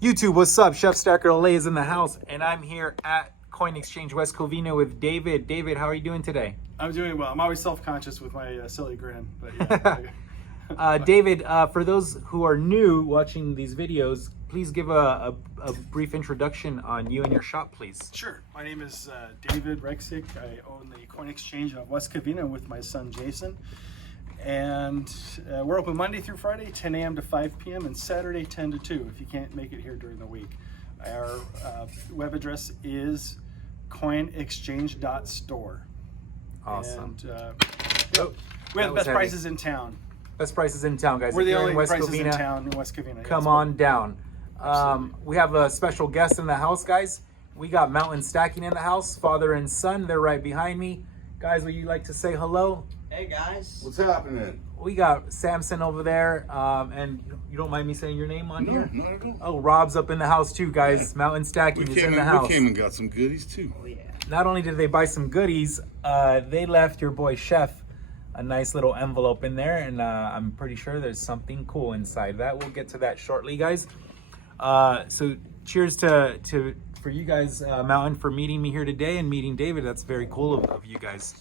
YouTube, what's up? Chef Stacker LA is in the house, and I'm here at Coin Exchange West Covina with David. David, how are you doing today? I'm doing well. I'm always self-conscious with my silly grin, but yeah. David, for those who are new watching these videos, please give a brief introduction on you and your shop, please. Sure. My name is David Rexick. I own the Coin Exchange of West Covina with my son Jason. And we're open Monday through Friday, 10 a.m. to 5 p.m. and Saturday, 10 to 2 if you can't make it here during the week. Our web address is coinexchange.store. Awesome. And we have the best prices in town. Best prices in town, guys. We're the only West prices Covina, in town in West Covina. come on down. We have a special guest in the house, guys. We got Mountain Stacking in the house, father and son. They're right behind me. Guys, would you like to say hello? Hey guys. What's happening? We got Samson over there, and you don't mind me saying your name on here? No, not at all. Oh, Rob's up in the house too, guys. Yeah. Mountain Stacking is in the We house. came and got some goodies too. Oh yeah. Not only did they buy some goodies, they left your boy Chef a nice little envelope in there, and I'm pretty sure there's something cool inside that. We'll get to that shortly, guys. So cheers to for you guys, Mountain, for meeting me here today and meeting David. That's very cool of you guys.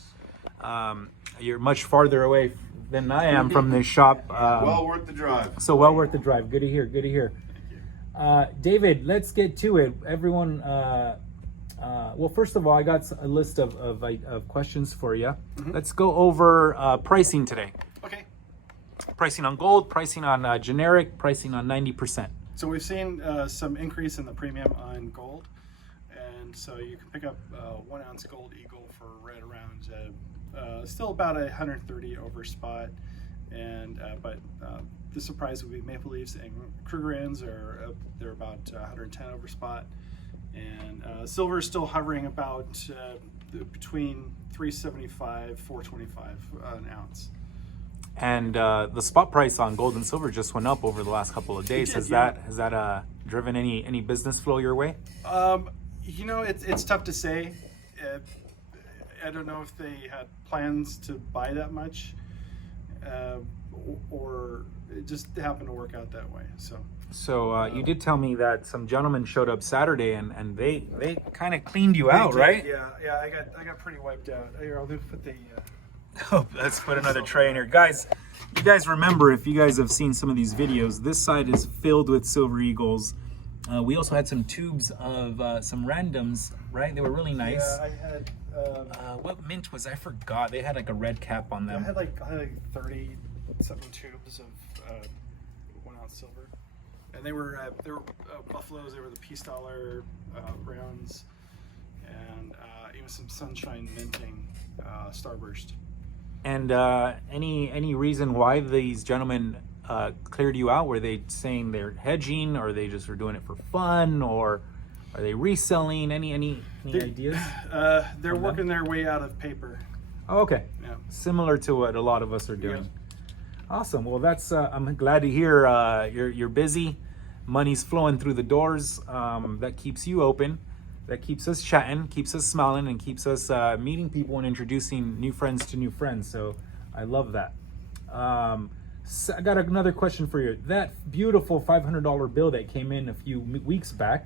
You're much farther away than I am from this shop. Well worth the drive. So well worth the drive. Good to hear. Good to hear. David, let's get to it. Everyone, well, first of all, I got a list of questions for you. Mm-hmm. Let's go over pricing today. Okay. Pricing on gold, pricing on generic, pricing on 90%. So we've seen some increase in the premium on gold. And so you can pick up 1 ounce gold eagle for right around still about 130 over spot, and but the surprise would be maple leaves and Krugerrands are they're about 110 over spot, and silver is still hovering about between 375 425 an ounce. And the spot price on gold and silver just went up over the last couple of days. Has that driven any business flow your way? You know, it's tough to say. I don't know if they had plans to buy that much, or it just happened to work out that way. So you did tell me that some gentlemen showed up Saturday and they kind of cleaned you out, right? Yeah. I got pretty wiped out. Here, I'll put the. Oh, let's put another tray in here, guys. You guys remember, if you guys have seen some of these videos, this side is filled with silver eagles. We also had some tubes of some randoms, right? They were really nice. Yeah, I had. What mint was I forgot? They had like a red cap on them. I had like 30 something tubes of 1 ounce silver, and they were buffaloes. They were the Peace Dollar browns, and even some sunshine minting starburst. And any reason why these gentlemen cleared you out? Were they saying they're hedging, or they just were doing it for fun, or are they reselling? Any ideas? They're working their way out of paper. Oh, okay. Yeah. Similar to what a lot of us are doing. Yeah. Awesome. Well, that's I'm glad to hear you're busy. Money's flowing through the doors. That keeps you open. That keeps us chatting, keeps us smiling, and keeps us meeting people and introducing new friends to new friends. So I love that. So I got another question for you. That beautiful $500 bill that came in a few weeks back.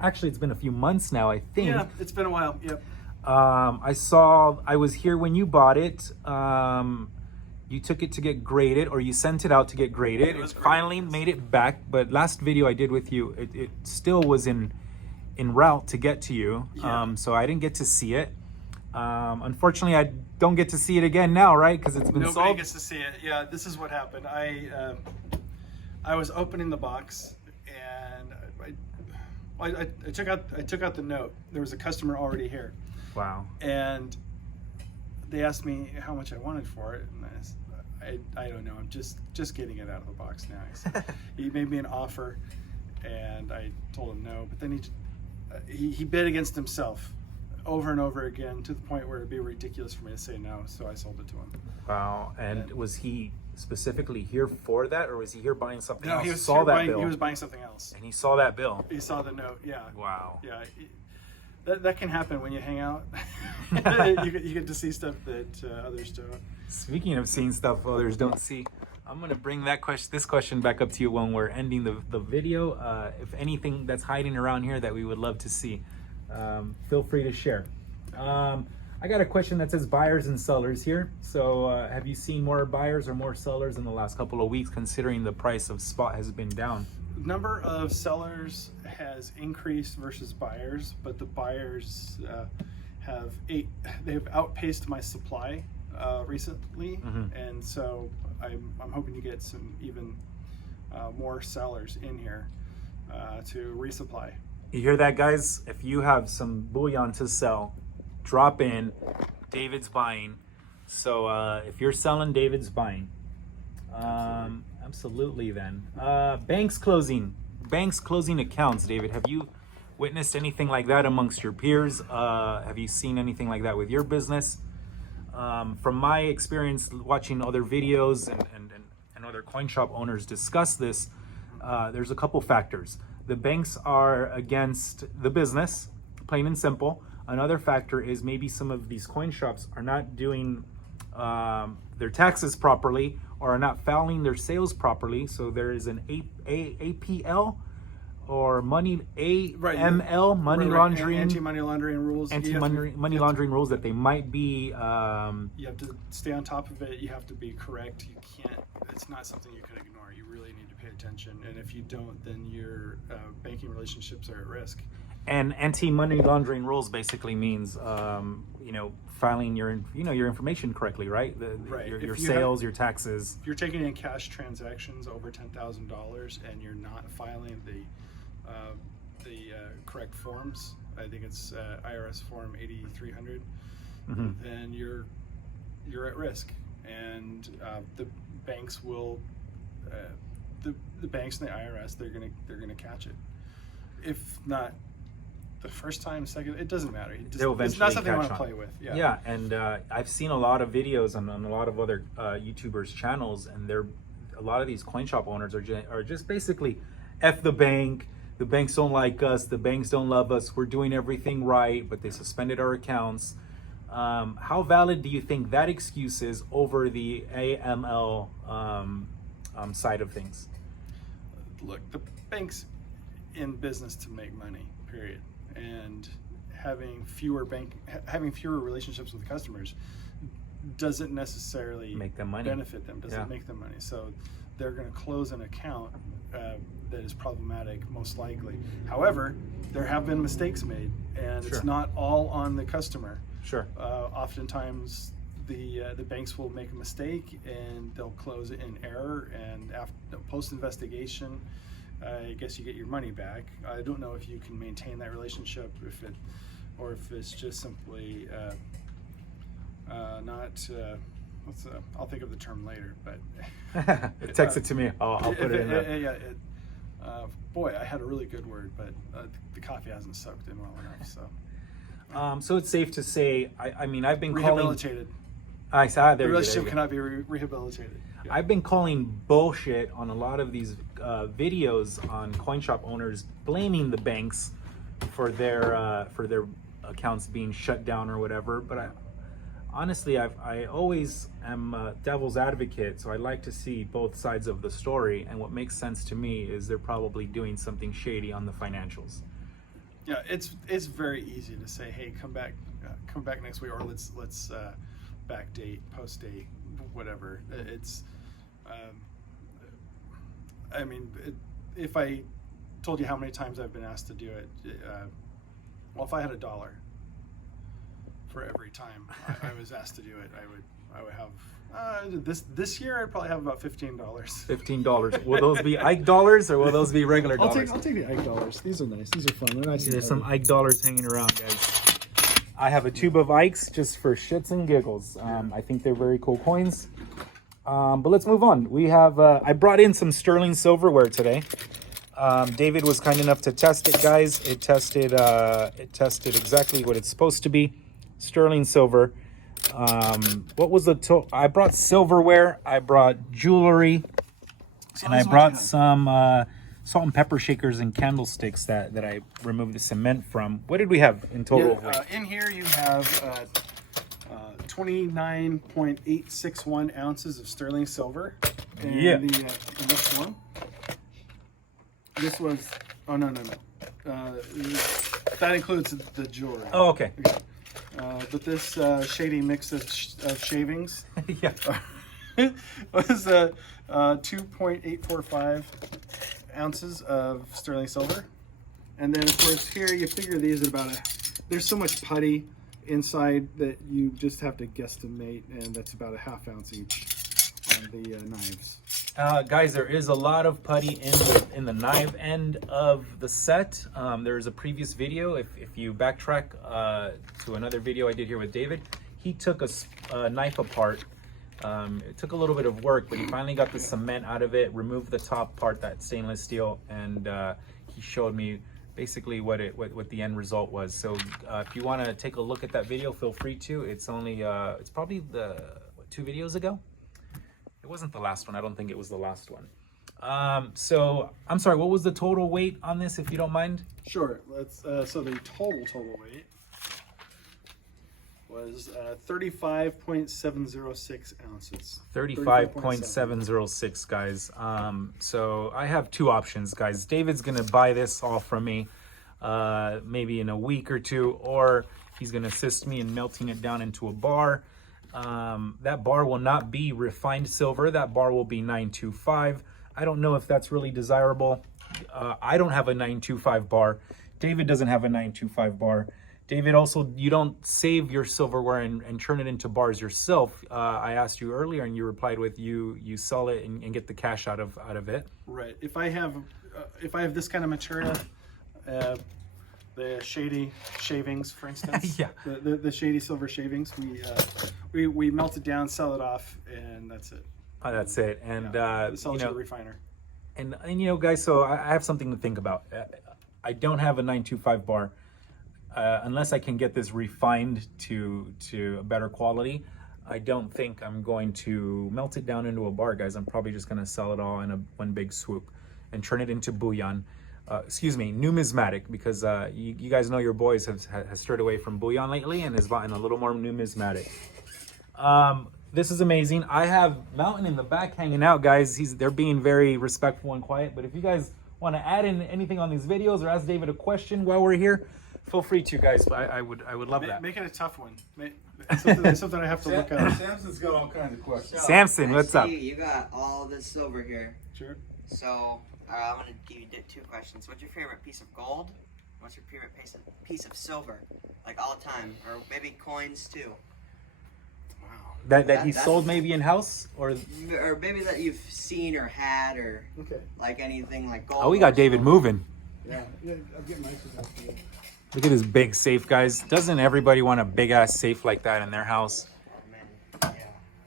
Actually, it's been a few months now, I think. Yeah, it's been a while. Yep. I was here when you bought it. You took it to get graded, or you sent it out to get graded. It finally made it back, but last video I did with you, it still was in route to get to you. Yeah. So I didn't get to see it. Unfortunately, I don't get to see it again now, right? Because it's been Nobody sold. gets to see it. Yeah, this is what happened. I was opening the box, and I took out the note. There was a customer already here. Wow. And they asked me how much I wanted for it, and I don't know. I'm just getting it out of the box now. He made me an offer, and I told him no. But then he bid against himself over and over again, to the point where it'd be ridiculous for me to say no. So I sold it to him. Wow. And was he specifically here for that, or was he here buying something No, else? he was saw that buying, bill. He was buying something else. And he saw that bill. He saw the note. Yeah. Wow. Yeah. That can happen when you hang out. you get to see stuff that others don't. Speaking of seeing stuff others don't see, I'm gonna bring this question back up to you when we're ending the video. If anything that's hiding around here that we would love to see, feel free to share. I got a question that says buyers and sellers here. So have you seen more buyers or more sellers in the last couple of weeks, considering the price of spot has been down? Number of sellers has increased versus buyers, but the buyers they've outpaced my supply recently, and so I'm hoping to get some even more sellers in here to resupply. You hear that, guys? If you have some bullion to sell, drop in. David's buying. So if you're selling, David's buying. Absolutely then. Banks closing accounts. David, have you witnessed anything like that amongst your peers? Have you seen anything like that with your business? From my experience watching other videos and other coin shop owners discuss this, there's a couple factors. The banks are against the business, plain and simple. Another factor is maybe some of these coin shops are not doing their taxes properly or are not filing their sales properly. So there is an APL or money money laundering, anti-money laundering rules, money laundering rules that they might be. You have to stay on top of it. You have to be correct. You can't. It's not something you can ignore. You really need to pay attention. And if you don't, then your banking relationships are at risk. And anti-money laundering rules basically means, filing your information correctly, right? Your sales, your taxes. If you're taking in cash transactions over $10,000 and you're not filing the correct forms, I think it's IRS form 8300, then you're at risk, and the banks will, the banks and the IRS, they're gonna catch it. If not the first time, second, it doesn't matter. It's not something I want to play with. Yeah, and I've seen a lot of videos on a lot of other YouTubers' channels, and a lot of these coin shop owners are just basically, F the bank. The banks don't like us. The banks don't love us. We're doing everything right, but they suspended our accounts. How valid do you think that excuse is over the AML side of things? Look, the bank's in business to make money, period. And having fewer relationships with customers doesn't necessarily make them money. Benefit them, doesn't make them money. So they're going to close an account that is problematic, most likely. However, there have been mistakes made, and it's not all on the customer. Sure. Oftentimes the banks will make a mistake and they'll close it in error, and after post-investigation, I guess you get your money back. I don't know if you can maintain that relationship, or if it's just simply not. I'll think of the term later, but text it to me. I'll put it in there. Boy, I had a really good word, but the coffee hasn't soaked in well enough. So, so it's safe to say. I've been rehabilitated. There the relationship cannot be rehabilitated. Yeah. I've been calling bullshit on a lot of these videos on coin shop owners blaming the banks for their accounts being shut down or whatever. But honestly, I always am a devil's advocate, so I like to see both sides of the story. And what makes sense to me is they're probably doing something shady on the financials. Yeah, it's very easy to say, hey, come back next week, or let's backdate, postdate, whatever. It's if I told you how many times I've been asked to do it, well, if I had $1 for every time I was asked to do it, I would have this year I'd probably have about $15. $15. Will those be Ike dollars or will those be regular dollars? I'll take the Ike dollars. These are nice. These are fun. They're nice. There's some Ike dollars hanging around, guys. I have a tube of Ikes just for shits and giggles. I think they're very cool coins. But let's move on. We have I brought in some sterling silverware today. David was kind enough to test it, guys. It tested exactly what it's supposed to be. Sterling silver. What was the I brought silverware, I brought jewelry, and I brought some salt and pepper shakers and candlesticks that I removed the cement from. What did we have in total? In here you have 29.861 ounces of sterling silver. And Yeah. The next one. This was. Oh no. That includes the jewelry. Oh, okay. But this shady mix of shavings Yeah. was 2.845 ounces of sterling silver. And then of course here you figure these at about there's so much putty inside that you just have to guesstimate, and that's about a half ounce each on the knives. Guys, there is a lot of putty in the knife end of the set. There's a previous video. If you backtrack to another video I did here with David, he took a knife apart. It took a little bit of work, but he finally got the cement out of it, removed the top part, that stainless steel, and he showed me basically what the end result was. So if you want to take a look at that video, feel free to. It's only it's probably what, 2 videos ago. It wasn't the last one. I don't think it was the last one. So I'm sorry, what was the total weight on this, if you don't mind? Sure. Let's. So the total weight was 35.706 ounces. 35.706, guys. So I have 2 options, guys. David's gonna buy this all from me maybe in a week or 2, or he's gonna assist me in melting it down into a bar. That bar will not be refined silver. That bar will be 925. I don't know if that's really desirable. I don't have a 925 bar. David doesn't have a 925 bar. David, also, you don't save your silverware and turn it into bars yourself. I asked you earlier, and you replied with you sell it and get the cash out of it. Right. If I have this kind of material, the shady shavings, for instance, Yeah. the shady silver shavings, we melt it down, sell it off, and that's it. That's it. And Sell it to the refiner. And you know, guys, so I have something to think about. I don't have a 925 bar. Unless I can get this refined to a better quality, I don't think I'm going to melt it down into a bar, guys. I'm probably just going to sell it all in one big swoop and turn it into bullion. Numismatic, because you guys know your boys have strayed away from bullion lately and has gotten a little more numismatic. This is amazing. I have Mountain in the back hanging out, guys. They're being very respectful and quiet. But if you guys want to add in anything on these videos or ask David a question while we're here, feel free to, guys. I would love that. Make it a tough one. Something I have to look at. Samson's got all kinds of questions. Samson, what's up? You got all this silver here. Sure. So I'm gonna give you 2 questions. What's your favorite piece of gold? What's your favorite piece of silver, like all time, or maybe coins too? Wow. That he sold maybe in house, or maybe that you've seen or had, or Okay. like anything like gold. oh, we got David moving. Yeah. I'm getting nice with that. Look at this big safe, guys. Doesn't everybody want a big ass safe like that in their house? Yeah.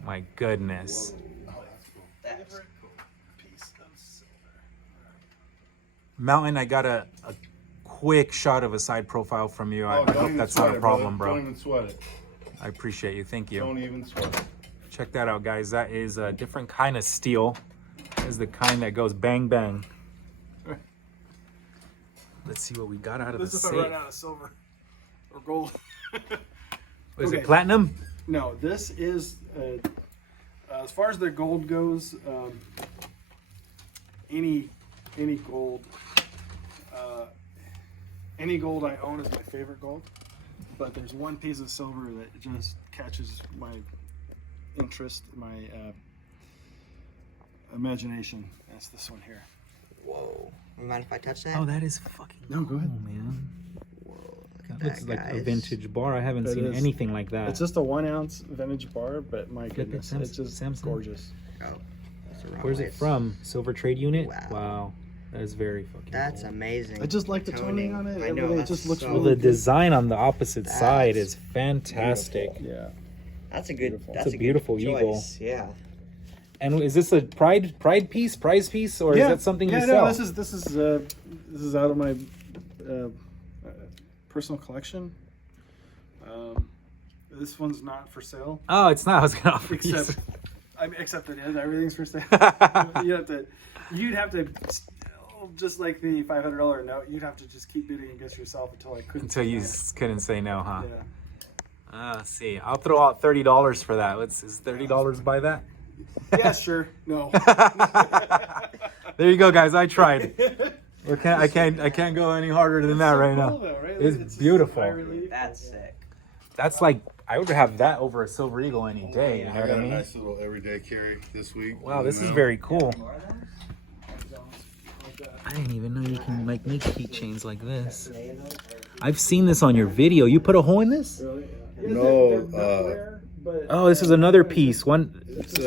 My goodness. That's cool. Piece of silver. Mountain, I got a quick shot of a side profile from you. I don't hope even that's sweat not a it, problem, brother. bro. Don't even sweat it. I appreciate you. Thank you. Don't even sweat it. Check that out, guys. That is a different kind of steel. That is the kind that goes bang bang. Let's see what we got out of the This is if I safe. run out of silver or gold. Is Okay. it platinum? No, this is as far as the gold goes. Any gold, any gold I own is my favorite gold. But there's one piece of silver that just catches my interest, my imagination. That's this one here. Whoa. You mind if I touch that? Oh, that is fucking No, go ahead. cool, man. Whoa. Look That at looks that, like a guys. vintage bar. I haven't It seen is. anything like that. It's just a 1 ounce vintage bar, but my Flip it, goodness, Samson. it's just Samson. gorgeous. Oh, that's the wrong Where's way. it from? Silver Trade Unit? Wow. That is very fucking That's cool. amazing. I just like the toning on it. I know. Everything, it That's just looks so Well, really the design on the opposite That's side is fantastic. Yeah. That's a good. Beautiful. That's It's a beautiful good eagle. choice. Yeah. And is this a prize piece, or is that something you sell? No, this is out of my personal collection. This one's not for sale, Oh, it's not. I was gonna offer you. except it is. Everything's for sale. You'd have to, just like the $500 note. You'd have to just keep bidding against yourself until I couldn't. Until you say couldn't say no, huh? no. Yeah. Let's see. I'll throw out $30 for that. Is $30 by that? Yeah, sure. No. There you go, guys. I tried. I can't go any harder than that right now. Though, right? It's just beautiful. high relief. That's sick. That's like I would have that over a Silver Eagle any day. You know I what got I a mean? nice little everyday carry this week. Wow, this is You know? very cool. More of those? I didn't even know you can like make keychains like this. I've seen this on your video. You put a hole in this? No, Oh, this is another piece. One. it's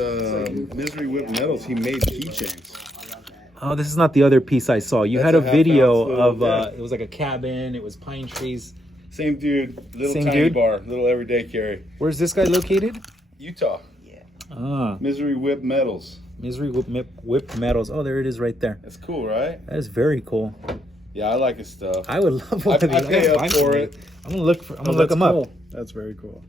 Misery Whip Metals. He made keychains. Oh, this is not the other piece I saw. You That's had a a half video ounce little, of yeah. it was like a cabin. It was pine trees. Same dude, little Same tiny dude? bar, little everyday carry. Where's this guy located? Utah. Yeah. Ah, Misery Whip Metals. Misery Whip Metals. Oh, there it is right there. That's cool, right? That is very cool. Yeah, I like his stuff. I would love one of these. I pay gotta up buy for some of it. these. I'm gonna look them up. That's very cool.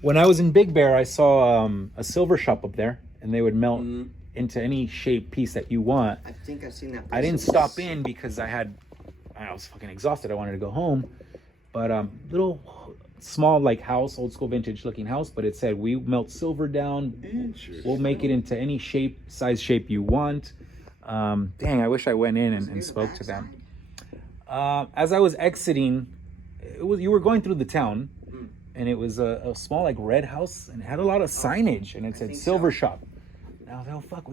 When I was in Big Bear, I saw a silver shop up there, and they would melt Mm-hmm. into any shape piece that you want. I think I've seen that. I didn't place. stop in because I was fucking exhausted. I wanted to go home. But little small like house, old school vintage looking house, but it said we melt silver down. Interesting. We'll make it into any shape, size shape you want. Dang, I wish I went in and spoke to them. As I was exiting, you were going through the town, and it was a small like red house, and it had a lot of signage, and it said think silver so. shop. Now they'll fuck with